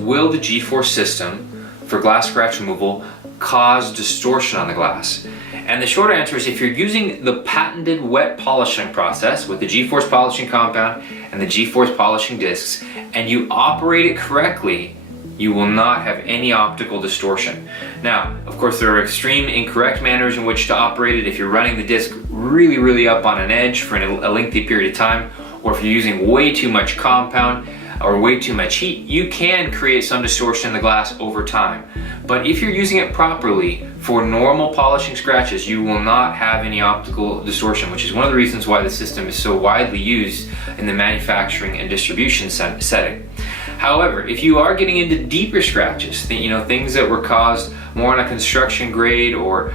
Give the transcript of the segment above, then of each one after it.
Will the Gforce system for glass scratch removal cause distortion on the glass? And the short answer is, if you're using the patented wet polishing process with the Gforce polishing compound and the Gforce polishing discs, and you operate it correctly, you will not have any optical distortion. Now, of course, there are extreme incorrect manners in which to operate it. If you're running the disc really up on an edge for a lengthy period of time, or if you're using way too much compound or way too much heat, you can create some distortion in the glass over time. But if you're using it properly for normal polishing scratches, you will not have any optical distortion, which is one of the reasons why the system is so widely used in the manufacturing and distribution setting. However, if you are getting into deeper scratches, things that were caused more on a construction grade, or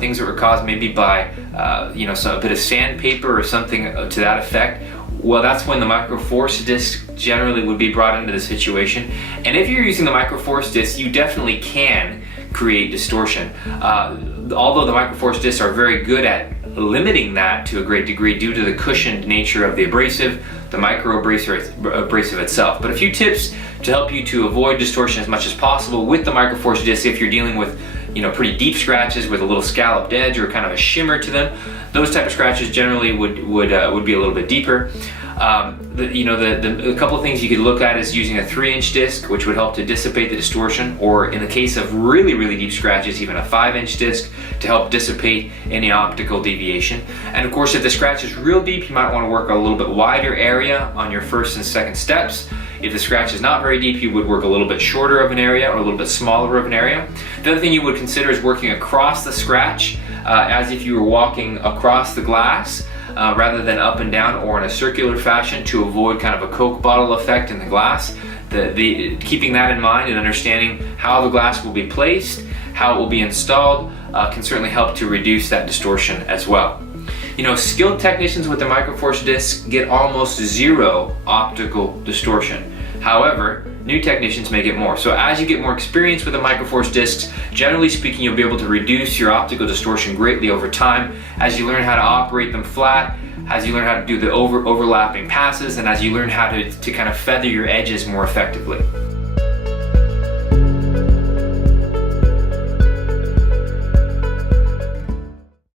things that were caused maybe by a bit of sandpaper or something to that effect, well, that's when the Gforce disc generally would be brought into the situation. And if you're using the Gforce disc, you definitely can create distortion. Although the Gforce discs are very good at limiting that to a great degree due to the cushioned nature of the abrasive, the abrasive itself. But a few tips to help you to avoid distortion as much as possible with the Gforce disc if you're dealing with pretty deep scratches with a little scalloped edge or kind of a shimmer to them. Those type of scratches generally would be a little bit deeper. A couple of things you could look at is using a 3-inch disc, which would help to dissipate the distortion, or in the case of really deep scratches, even a 5-inch disc to help dissipate any optical deviation. And of course, if the scratch is real deep, you might want to work a little bit wider area on your first and second steps. If the scratch is not very deep, you would work a little bit shorter of an area or a little bit smaller of an area. The other thing you would consider is working across the scratch as if you were walking across the glass rather than up and down or in a circular fashion, to avoid kind of a Coke bottle effect in the glass. Keeping that in mind and understanding how the glass will be placed, how it will be installed, can certainly help to reduce that distortion as well. Skilled technicians with the Gforce discs get almost zero optical distortion. However, new technicians may get more. So as you get more experience with the Gforce discs, generally speaking, you'll be able to reduce your optical distortion greatly over time as you learn how to operate them flat, as you learn how to do the overlapping passes, and as you learn how to kind of feather your edges more effectively.